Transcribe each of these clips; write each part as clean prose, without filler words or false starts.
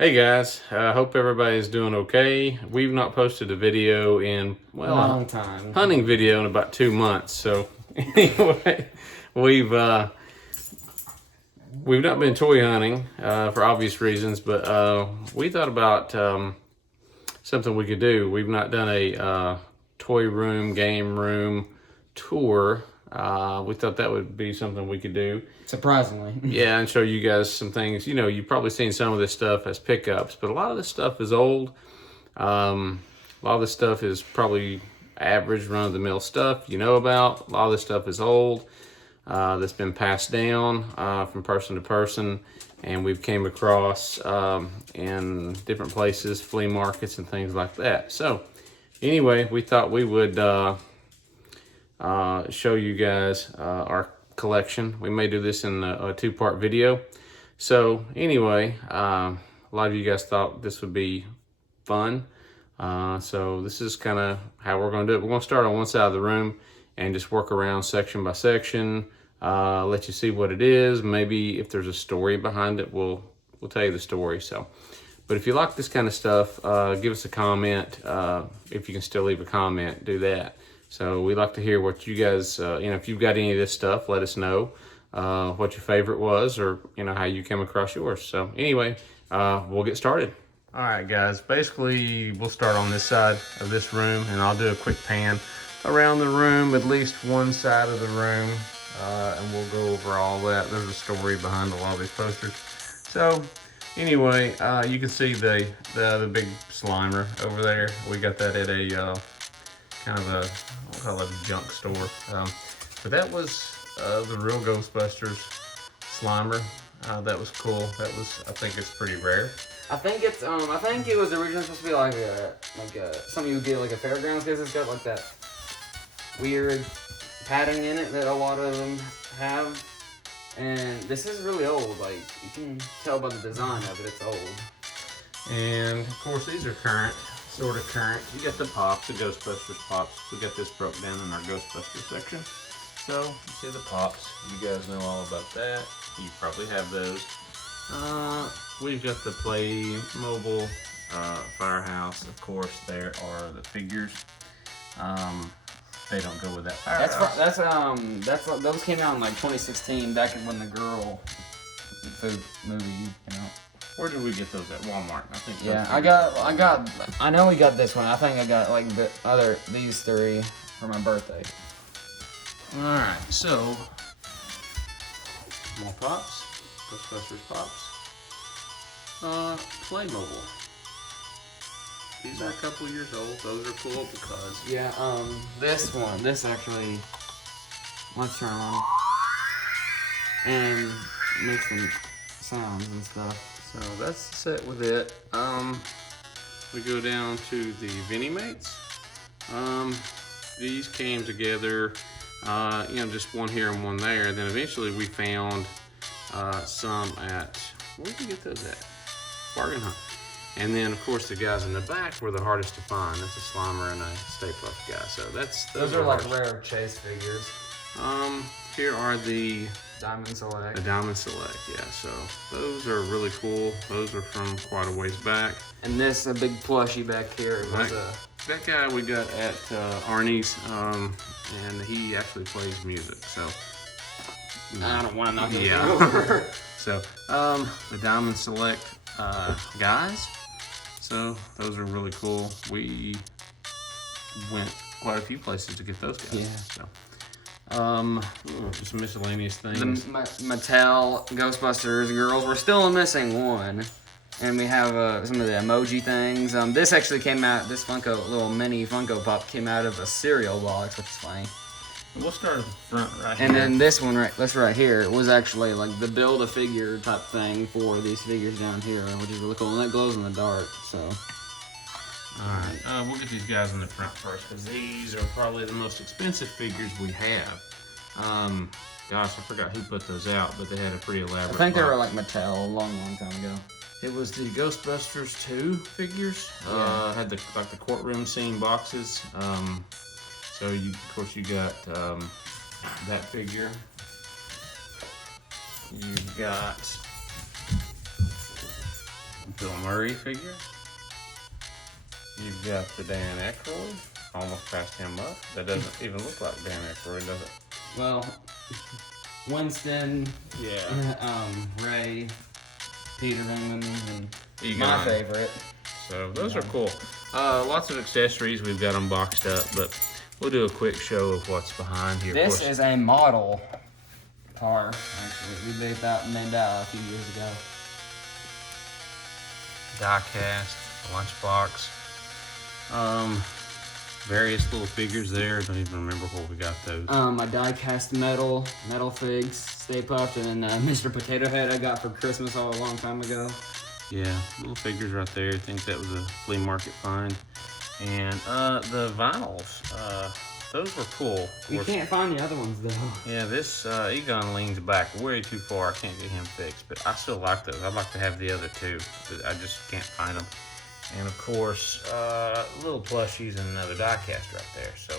Hey guys, I hope everybody's doing okay. We've not posted a video in, well, A long time. hunting video in about 2 months. So anyway, we've not been toy hunting for obvious reasons, but we thought about something we could do. We've not done a toy room, game room tour. We thought that would be something we could do. Surprisingly. Yeah, and show you guys some things. You know, you've probably seen some of this stuff as pickups, but a lot of this stuff is old. A lot of this stuff is probably average, run-of-the-mill stuff you know about. A lot of this stuff is old, that's been passed down from person to person, and we've came across in different places, flea markets and things like that. So anyway, we thought we would show you guys our collection. We may do this in a two-part video. So anyway, a lot of you guys thought this would be fun. So this is kind of how we're going to do it. We're going to start on one side of the room and just work around section by section, let you see what it is. Maybe if there's a story behind it, we'll tell you the story. So, but if you like this kind of stuff, give us a comment. If you can still leave a comment, do that. So we like to hear what you guys, if you've got any of this stuff, let us know what your favorite was, or how you came across yours. So anyway, we'll get started. All right, guys. Basically, we'll start on this side of this room, and I'll do a quick pan around the room, at least one side of the room, and we'll go over all that. There's a story behind a lot of these posters. So anyway, you can see the big Slimer over there. We got that at a kind of a, we'll call it a junk store. But that was the real Ghostbusters Slimer. That was cool. That was, I think it's pretty rare. I think it's I think it was originally supposed to be like something you would get like a fairgrounds, because it's got like that weird padding in it that a lot of them have. And this is really old. Like, you can tell by the design of it, it's old. And of course these are current. Sort of current. You got the pops, the Ghostbusters pops. We got this broke down in our Ghostbusters section. So, you see the pops. You guys know all about that. You probably have those. We've got the Playmobil Firehouse. Of course, there are the figures. They don't go with that firehouse. Those came out in like 2016, back when the girl food movie came out. Where did we get those at? Walmart, I think. Yeah, I know we got this one. I think I got like these three for my birthday. All right, so more pops, Ghostbusters pops. Playmobil. These are a couple years old. Those are cool because This actually, let's turn on and make some sounds and stuff. So that's the set with it. We go down to the Vinimates. These came together, just one here and one there. Then eventually we found some at, where did we get those at? Bargain Hunt. And then of course the guys in the back were the hardest to find. That's a Slimer and a Stay Puft guy. So those are like rare chase figures. Here are the Diamond Select. The Diamond Select, yeah. So those are really cool. Those are from quite a ways back. And this, a big plushie back here. That guy we got at Arnie's, and he actually plays music. So I don't want to knock it over. So the Diamond Select guys. So those are really cool. We went quite a few places to get those guys. Yeah. So. Just miscellaneous things. The Mattel Ghostbusters girls. We're still missing one, and we have some of the emoji things. This actually came out. This little mini Funko Pop came out of a cereal box, which is funny. We'll start at the front right here. And then this one right here was actually like the build-a-figure type thing for these figures down here, which is really cool. And that glows in the dark. So. Alright, we'll get these guys in the front first, because these are probably the most expensive figures we have. Gosh, I forgot who put those out, but they had a pretty elaborate I think they box. were like Mattel a long time ago. It was the Ghostbusters 2 figures. Yeah. Had the courtroom scene boxes. So of course you got that figure. You've got Bill Murray figure. You've got the Dan Aykroyd. Almost passed him up. That doesn't even look like Dan Aykroyd, does it? Well, Winston, Yeah. Ray, Peter Venkman, and Egon. my favorite. So those are cool. Lots of accessories we've got them boxed up, but we'll do a quick show of what's behind here. This is a model car, actually. We made that a few years ago. Die cast, lunchbox. Various little figures there. I don't even remember where we got those. A die cast metal figs, Stay Puft, and then Mr. Potato Head I got for Christmas a long time ago. Yeah, little figures right there. I think that was a flea market find. And the vinyls, those were cool. You can't find the other ones though. Yeah, this Egon leans back way too far. I can't get him fixed, but I still like those. I'd like to have the other two, but I just can't find them. And of course, little plushies and another die cast right there. So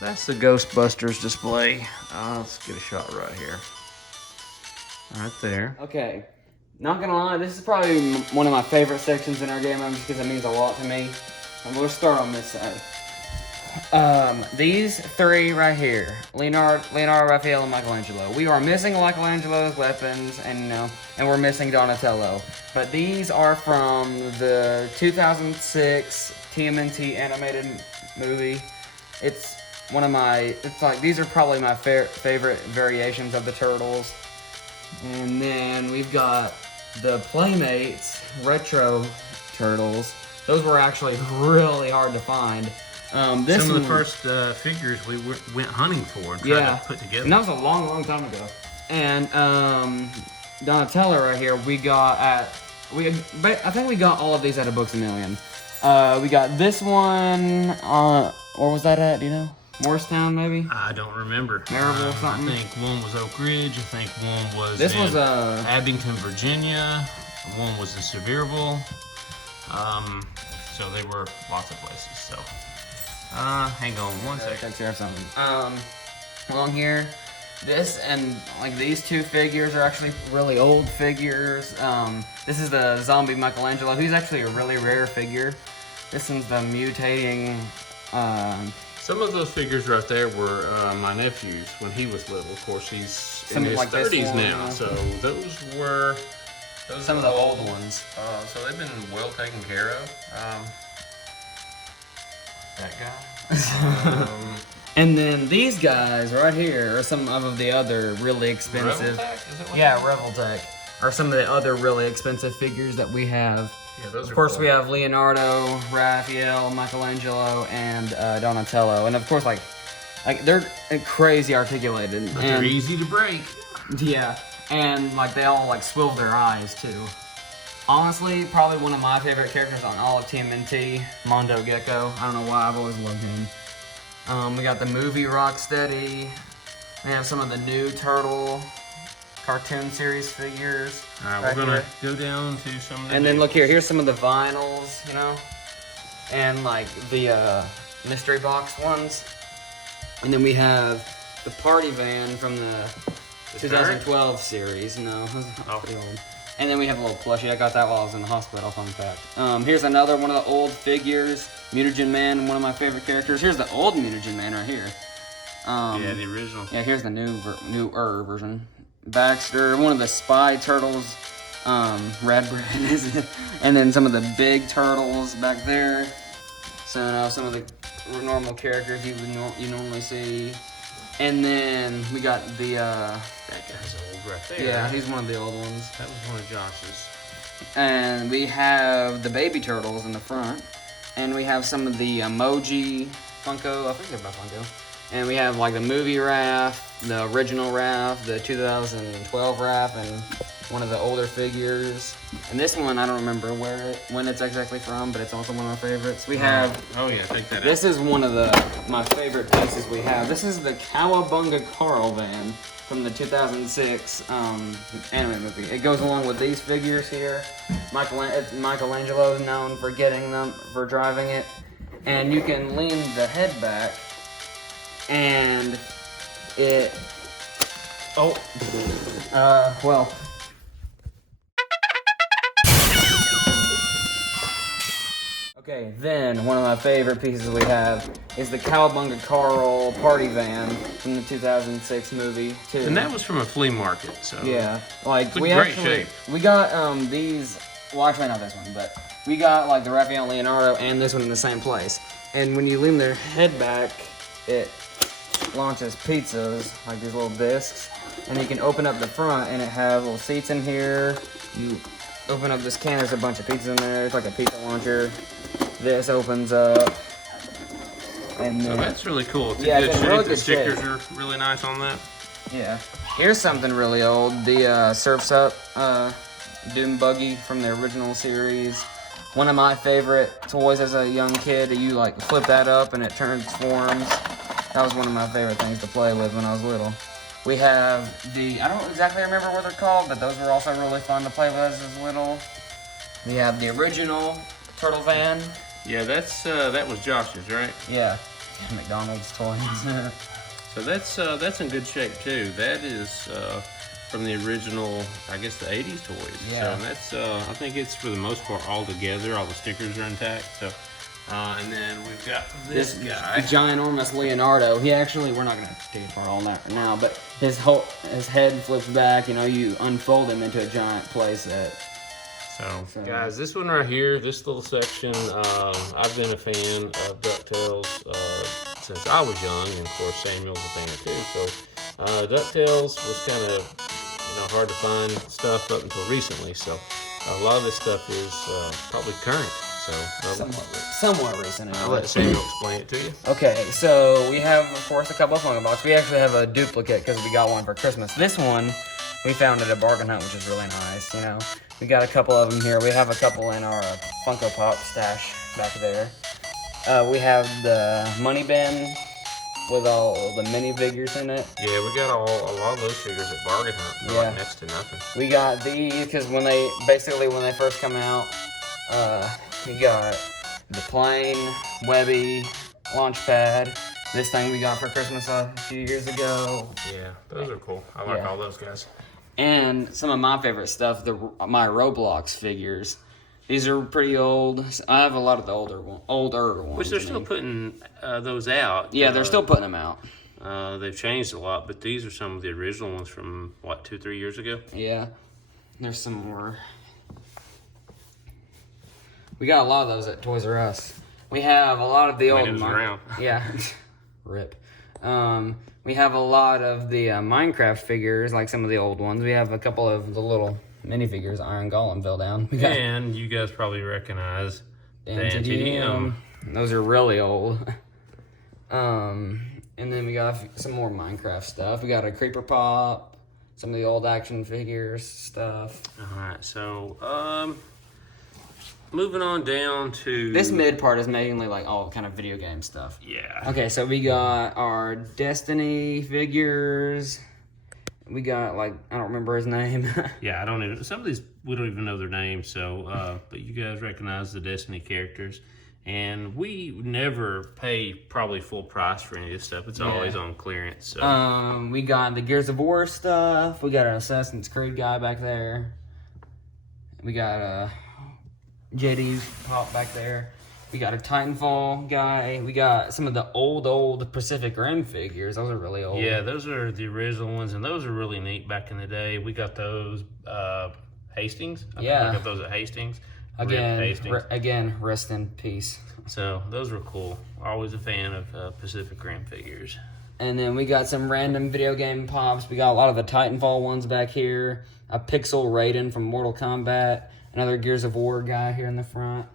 that's the Ghostbusters display. Let's get a shot right here. Right there. Okay, not gonna lie, this is probably one of my favorite sections in our game room just because it means a lot to me. And we'll start on this side. These three right here, Leonardo, Raphael, and Michelangelo. We are missing Michelangelo's weapons, and we're missing Donatello. But these are from the 2006 TMNT animated movie. It's like, these are probably my favorite variations of the Turtles. And then we've got the Playmates Retro Turtles. Those were actually really hard to find. Some of the first figures we went hunting for and tried to put together. And that was a long, long time ago. And Donatello right here, I think we got all of these at a Books A Million. We got this one, where was that at, do you know? Morristown, maybe? I don't remember. Maryville or something? I think one was Oak Ridge. I think one was Abington, Virginia. One was in Sevierville. So they were lots of places. So, hang on one second. Take care of something. Along here, this and like these two figures are actually really old figures. This is the zombie Michelangelo. He's actually a really rare figure. This one's the mutating. Some of those figures right there were my nephew's when he was little. Of course, he's in his like 30s now. So those were some of the old ones. So they've been well taken care of. That guy. And then these guys right here are some of the other really expensive. Reveltech are some of the other really expensive figures that we have. Yeah, those are of course, cool. we have Leonardo, Raphael, Michelangelo, and Donatello, and of course, like they're crazy articulated. But they're easy to break. Yeah, and like they all like swivel their eyes too. Honestly, probably one of my favorite characters on all of TMNT, Mondo Gecko. I don't know why, I've always loved him. We got the movie Rocksteady. We have some of the new Turtle cartoon series figures. Alright, we're gonna go down to some of the And then look here, here's some of the vinyls, and like the mystery box ones. And then we have the party van from the 2012 series, pretty old. And then we have a little plushie. I got that while I was in the hospital, fun fact. Here's another one of the old figures, Mutagen Man, one of my favorite characters. Here's the old Mutagen Man right here. The original. Yeah, here's the newer version. Baxter, one of the spy turtles, Red Bread, and then some of the big turtles back there. So some of the normal characters you normally see. And then we got the that guy's old right there. Yeah, he's one of the old ones. That was one of Josh's. And we have the baby turtles in the front. And we have some of the emoji Funko. I think they're by Funko. And we have like the movie Raph, the original Raph, the 2012 Raph, and one of the older figures. And this one, I don't remember when it's exactly from, but it's also one of my favorites. We have. Oh yeah, take that out. This is one of my favorite pieces we have. This is the Cowabunga Carl van from the 2006 anime movie. It goes along with these figures here. Michelangelo is known for for driving it, and you can lean the head back, and it. Oh. Well. Okay, then one of my favorite pieces we have is the Cowabunga Carl party van from the 2006 movie too. And that was from a flea market, so yeah, like it's in we great actually shape. we got these. Well, actually not this one, but we got like the Raphael and Leonardo and this one in the same place. And when you lean their head back, it launches pizzas, like these little discs. And you can open up the front and it has little seats in here. You open up this can, there's a bunch of pizzas in there. It's like a pizza launcher. This opens up. And So then, that's really cool. It's Yeah, a good it's in shape. really The good stickers shape. are really nice on that. yeah. Here's something really old. The Surf's Up Doom Buggy from the original series. One of my favorite toys as a young kid. You like flip that up and it transforms. That was one of my favorite things to play with when I was little. We have I don't exactly remember what they're called, but those were also really fun to play with as little. We have the original Turtle Van. Yeah, that was Josh's, right? Yeah. McDonald's toys. So that's in good shape too. That is from the original, I guess the '80s toys. Yeah. So that's I think it's for the most part all together. All the stickers are intact. So and then we've got this guy. Ginormous Leonardo. He actually, we're not gonna take it apart all that right now, but his head flips back. You know, you unfold him into a giant playset. So, guys, this one right here, this little section, I've been a fan of DuckTales since I was young, and of course Samuel's a fan too. So, DuckTales was kind of hard to find stuff up until recently. So, a lot of this stuff is probably current. So, Somewhat recent. I'll let Samuel explain it to you. Okay, so we have, of course, a couple of Funko Pops. We actually have a duplicate because we got one for Christmas. This one we found at a bargain hunt, which is really nice. You know, we got a couple of them here. We have a couple in our Funko Pop stash back there. We have the money bin with all the minifigures in it. Yeah, we got a lot of those figures at bargain hunt for like next to nothing. We got these because when they first come out, we got the plane, Webby, launch pad. This thing we got for Christmas a few years ago. Yeah, those are cool. I like all those guys. And some of my favorite stuff, my Roblox figures. These are pretty old. I have a lot of the older ones. Which they're still putting those out. Yeah, they're still putting them out. They've changed a lot, but these are some of the original ones from, 2-3 years ago? Yeah. There's some more. We got a lot of those at Toys R Us. We have a lot of the old... around. Yeah. Rip. We have a lot of the Minecraft figures, like some of the old ones. We have a couple of the little minifigures Iron Golem fell down. And you guys probably recognize the NTDM. Those are really old. And then we got some more Minecraft stuff. We got a Creeper Pop, some of the old action figures stuff. Alright, so, moving on down to... This mid part is mainly like all kind of video game stuff. Yeah. Okay, so we got our Destiny figures. We got, I don't remember his name. Yeah, some of these, we don't even know their names, so, but you guys recognize the Destiny characters. And we never pay probably full price for any of this stuff. It's always on clearance, so. We got the Gears of War stuff. We got an Assassin's Creed guy back there. We got a JD Pop back there. We got a Titanfall guy. We got some of the old Pacific Rim figures. Those are really old. Yeah, those are the original ones, and those are really neat back in the day. We got those Hastings. I think we got those at Hastings. Again, rest in peace. So those were cool. Always a fan of Pacific Rim figures. And then we got some random video game pops. We got a lot of the Titanfall ones back here. A Pixel Raiden from Mortal Kombat. Another Gears of War guy here in the front.